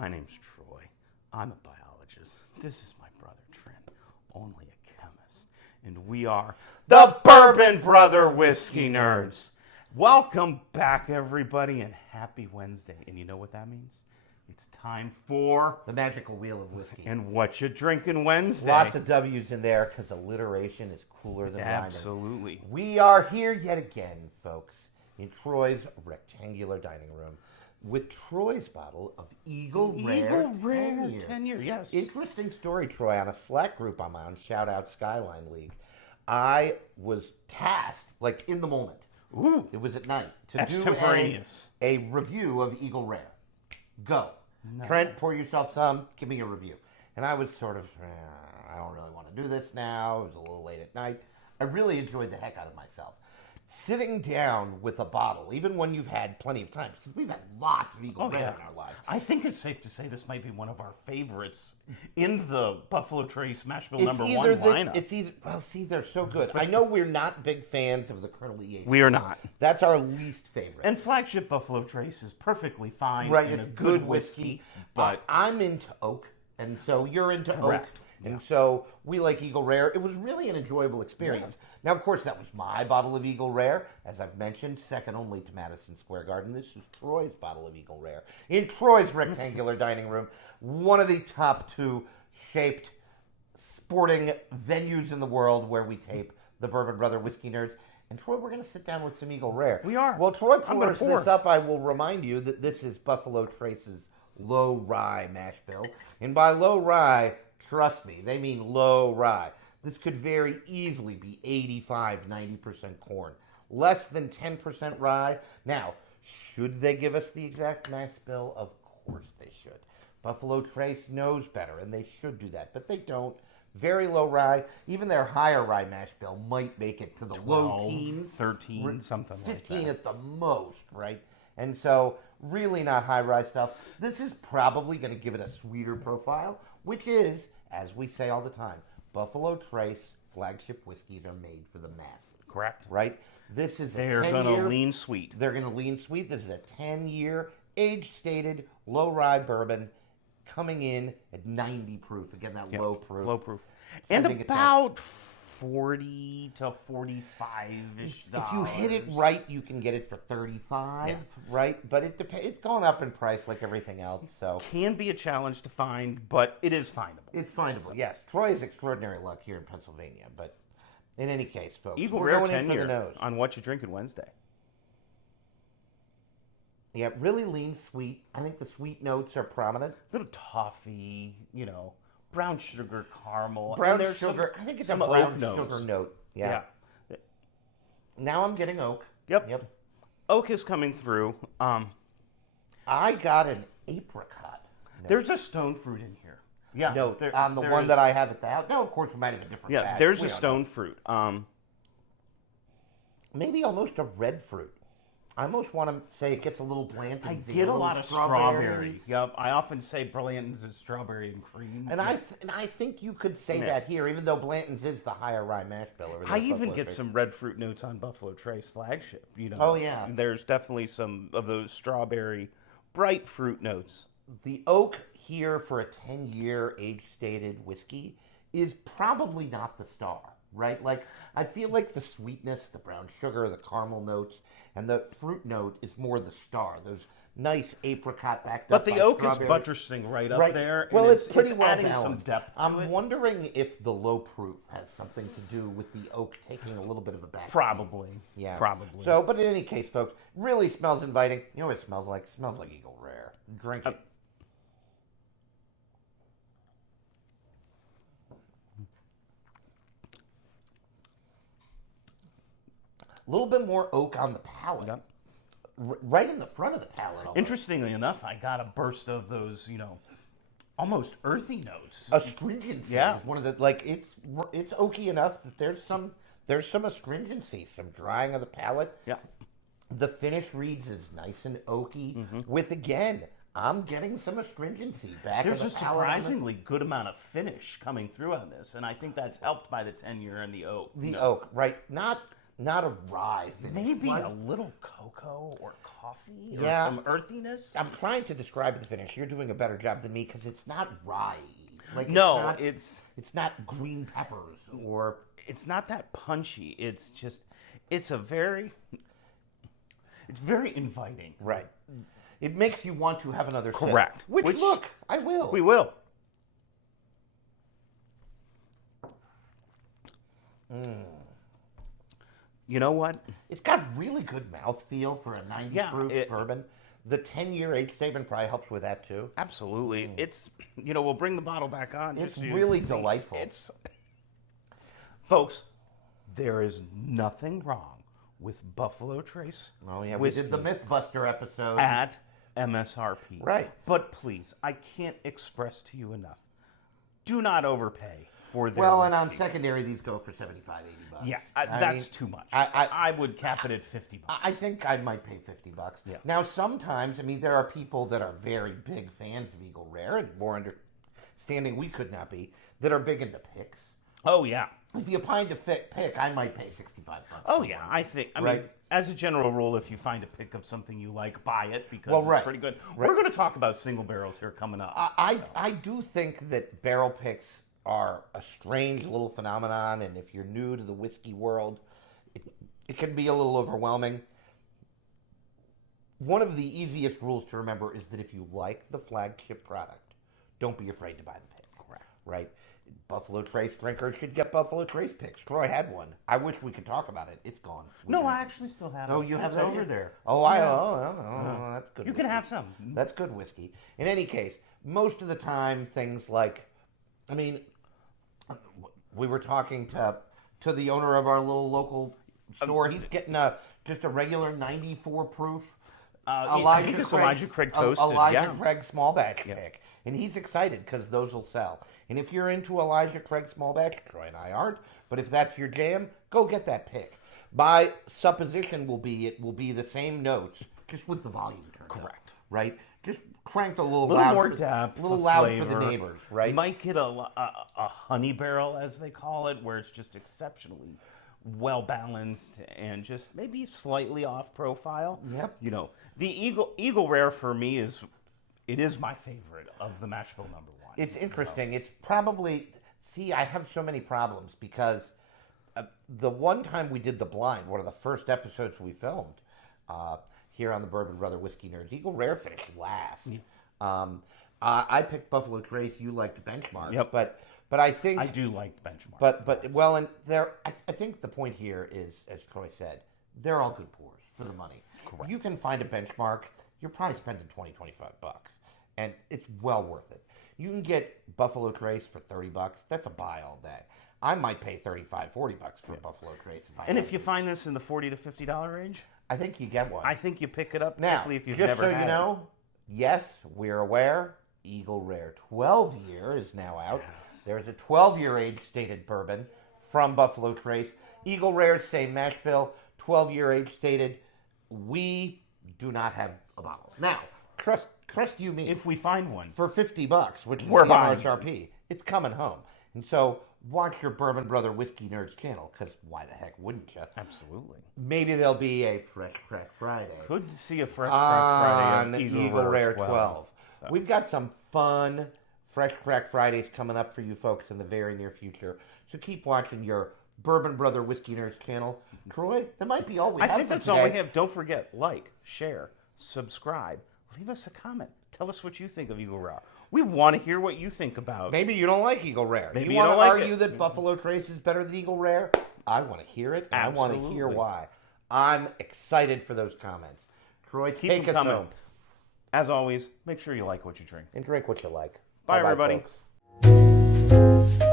My name's Troy. I'm a biologist. This is my brother Trent, only a chemist. And we are the Bourbon Brother Whiskey Nerds. Welcome back, everybody, and happy Wednesday. And you know what that means? It's time for the magical wheel of whiskey. And what you drinking Wednesday? Lots of W's in there because alliteration is cooler than rhyming. Absolutely. We are here yet again, folks, in Troy's rectangular dining room with Troy's bottle of Eagle Rare 10 year, yes. Interesting story, Troy. On a Slack group I'm on, shout out Skyline League, I was tasked, like in the moment, it was at night, to do a review of Eagle Rare. Go. No. Trent, pour yourself some, give me a review. And I was sort of, I don't really want to do this now. It was a little late at night. I really enjoyed the heck out of myself. Sitting down with a bottle, even when you've had plenty of time, because we've had lots of Eagle Rare in our lives. I think it's safe to say this might be one of our favorites in the Buffalo Trace Mash Bill #1 lineup. It's either, well, see, they're so good. I know we're not big fans of the Colonel EH. We are not. That's our least favorite. And flagship Buffalo Trace is perfectly fine. Right, it's a good whiskey. But I'm into oak, and so you're into oak. And so we like Eagle Rare. It was really an enjoyable experience. Yeah. Now, of course, that was my bottle of Eagle Rare. As I've mentioned, second only to Madison Square Garden. This is Troy's bottle of Eagle Rare. In Troy's rectangular dining room, one of the top two shaped sporting venues in the world where we tape the Bourbon Brother Whiskey Nerds. And Troy, we're going to sit down with some Eagle Rare. We are. Well, Troy pours this up. I will remind you that this is Buffalo Trace's low rye mash bill. And by low rye, trust me, they mean low rye. This could very easily be 85, 90% corn. Less than 10% rye. Now, should they give us the exact mash bill? Of course they should. Buffalo Trace knows better, and they should do that, but they don't. Very low rye. Even their higher rye mash bill might make it to the 12, low teens. 13, something like that. 15 at the most, right? And so, really not high rye stuff. This is probably going to give it a sweeter profile, which is, as we say all the time, Buffalo Trace flagship whiskeys are made for the masses. Correct. Right? This is They're going to lean sweet. They're going to lean sweet. This is a 10-year, age-stated, low-rye bourbon coming in at 90 proof. Again, that low proof. Low proof. And about 40 to 45-ish If you hit it right, you can get it for 35, right? But it depends. It's going up in price like everything else. So can be a challenge to find, but it is findable. It's findable, yes. Troy is extraordinary luck here in Pennsylvania, but in any case, folks, Eagle we're Rare going 10 in for year the nose. On What You Drinking Wednesday. Yeah, really lean sweet. I think the sweet notes are prominent. Little toffee, brown sugar caramel. Brown sugar. I think it's a brown sugar note. Yeah. Now I'm getting oak. Yep. Oak is coming through. I got an apricot note. There's a stone fruit in here. Yeah. No, on the one that I have at the house. No, of course, we might have a different batch. There's a stone fruit. Maybe almost a red fruit. I almost want to say it gets a little Blanton's. I get a lot of strawberry. Yep, I often say Blanton's is strawberry and cream. And I think you could say that here, even though Blanton's is the higher rye mash bill. I even get some red fruit notes on Buffalo Trace flagship. Oh yeah, there's definitely some of those strawberry, bright fruit notes. The oak here for a 10-year age-stated whiskey is probably not the star. Right? Like, I feel like the sweetness, the brown sugar, the caramel notes, and the fruit note is more the star. Those nice apricot backed up. But the oak is buttressing right up there. Well, it's pretty well adding balanced. Some depth to I'm wondering if the low proof has something to do with the oak taking a little bit of a back. Probably. Yeah. Probably. So, but in any case, folks, really smells inviting. You know what it smells like? It smells like Eagle Rare. Drink it. A little bit more oak on the palate. Yep. Right in the front of the palate. Almost. Interestingly enough, I got a burst of those, almost earthy notes. Astringency. Yeah. Is one of the it's oaky enough that there's some astringency, some drying of the palate. Yeah. The finish reads as nice and oaky. With again, I'm getting some astringency back. There's a surprisingly good amount of finish coming through on this, and I think that's helped by the 10-year and the oak. The oak, right? Not a rye finish. Maybe a little cocoa. cocoa or coffee Yeah. or some earthiness. I'm trying to describe the finish. You're doing a better job than me because it's not rye. Like No, it's not green peppers or it's not that punchy. It's just, it's very inviting. right. It makes you want to have another sip. Correct. Which look, I will. We will. You know what? It's got really good mouthfeel for a 90 Yeah, proof bourbon. The 10-year age statement probably helps with that too. Absolutely. It's, we'll bring the bottle back on. It's just so you really can see. delightful. Folks, there is nothing wrong with Buffalo Trace. Oh yeah, whiskey we did the Mythbuster episode. at MSRP. Right. But please, I can't express to you enough. Do not overpay for their Well, and on whiskey. secondary, these go for $75, $80. Yeah, I that's mean, too much. I- I would cap it at $50. I think I might pay $50. Yeah. Now, sometimes, there are people that are very big fans of Eagle Rare and more understanding we could not be that are big into picks. Oh, yeah. If you find a pick, I might pay $65. Oh, yeah. I mean, Right. as a general rule, if you find a pick of something you like, buy it because Well, it's right. pretty good. Right. We're going to talk about single barrels here coming up. I do think that barrel picks are a strange little phenomenon, and if you're new to the whiskey world, it can be a little overwhelming. One of the easiest rules to remember is that if you like the flagship product, don't be afraid to buy the pick. Correct. Right? Buffalo Trace drinkers should get Buffalo Trace picks. Troy had one. I wish we could talk about it. It's gone. No, I actually still have it. Oh, you have It's that over here? there. Oh, that's good. You can whiskey. have some. That's good whiskey. In any case, most of the time, things like, we were talking to the owner of our little local store. He's getting just a regular 94 proof I think it's Elijah Craig toasted. Elijah Yeah. Craig small batch pick, and he's excited because those will sell. And if you're into Elijah Craig small batch, Troy and I aren't, but if that's your jam, go get that pick. My supposition it will be the same notes, just with the volume turned up. Correct. Right? Just cranked a little, A little loud more for, depth, a little of loud for flavor. the neighbors, right? You might get a honey barrel, as they call it, where it's just exceptionally well balanced and just maybe slightly off profile. Yep. The Eagle Rare for me is my favorite of the mash bill number one. It's interesting. It's probably, I have so many problems because the one time we did the blind, one of the first episodes we filmed here on the Bourbon Brother Whiskey Nerds, Eagle Rare finished last. Yeah. I picked Buffalo Trace. You liked Benchmark. Yep. But I think I do like Benchmark. But well, and I think the point here is, as Troy said, they're all good pours for the money. Correct. If you can find a Benchmark, you're probably spending $20, $25, and it's well worth it. You can get Buffalo Trace for $30. That's a buy all day. I might pay $35, $40 for Buffalo Trace if you find this in the $40 to $50 range, I think you get one. I think you pick it up, Now, particularly if you've just never so had you it. know, yes, we're aware. Eagle Rare 12-year is now out. Yes. There's a 12-year age-stated bourbon from Buffalo Trace. Eagle Rare, same mash bill, 12-year age-stated. We do not have a bottle. Now, trust you me. If we find one. For $50, which is We're the buying. MSRP, it's coming home. And so watch your Bourbon Brother Whiskey Nerds channel, because why the heck wouldn't you? Absolutely. Maybe there'll be a Fresh Crack Friday Could see a fresh on Friday of Eagle Rare 12. So. We've got some fun Fresh Crack Fridays coming up for you folks in the very near future. So keep watching your Bourbon Brother Whiskey Nerds channel. Troy, that might be all we have I think for that's today. all we have. Don't forget, like, share, subscribe, leave us a comment. Tell us what you think of Eagle Rare. We want to hear what you think about. Maybe you don't like Eagle Rare. Maybe you you want to don't like argue it. that Buffalo Trace is better than Eagle Rare? I want to hear it, and I want to hear Absolutely. why. I'm excited for those comments. Troy, Keep take them us coming. home. As always, make sure you like what you drink. And drink what you like. Bye, Bye-bye, everybody. folks.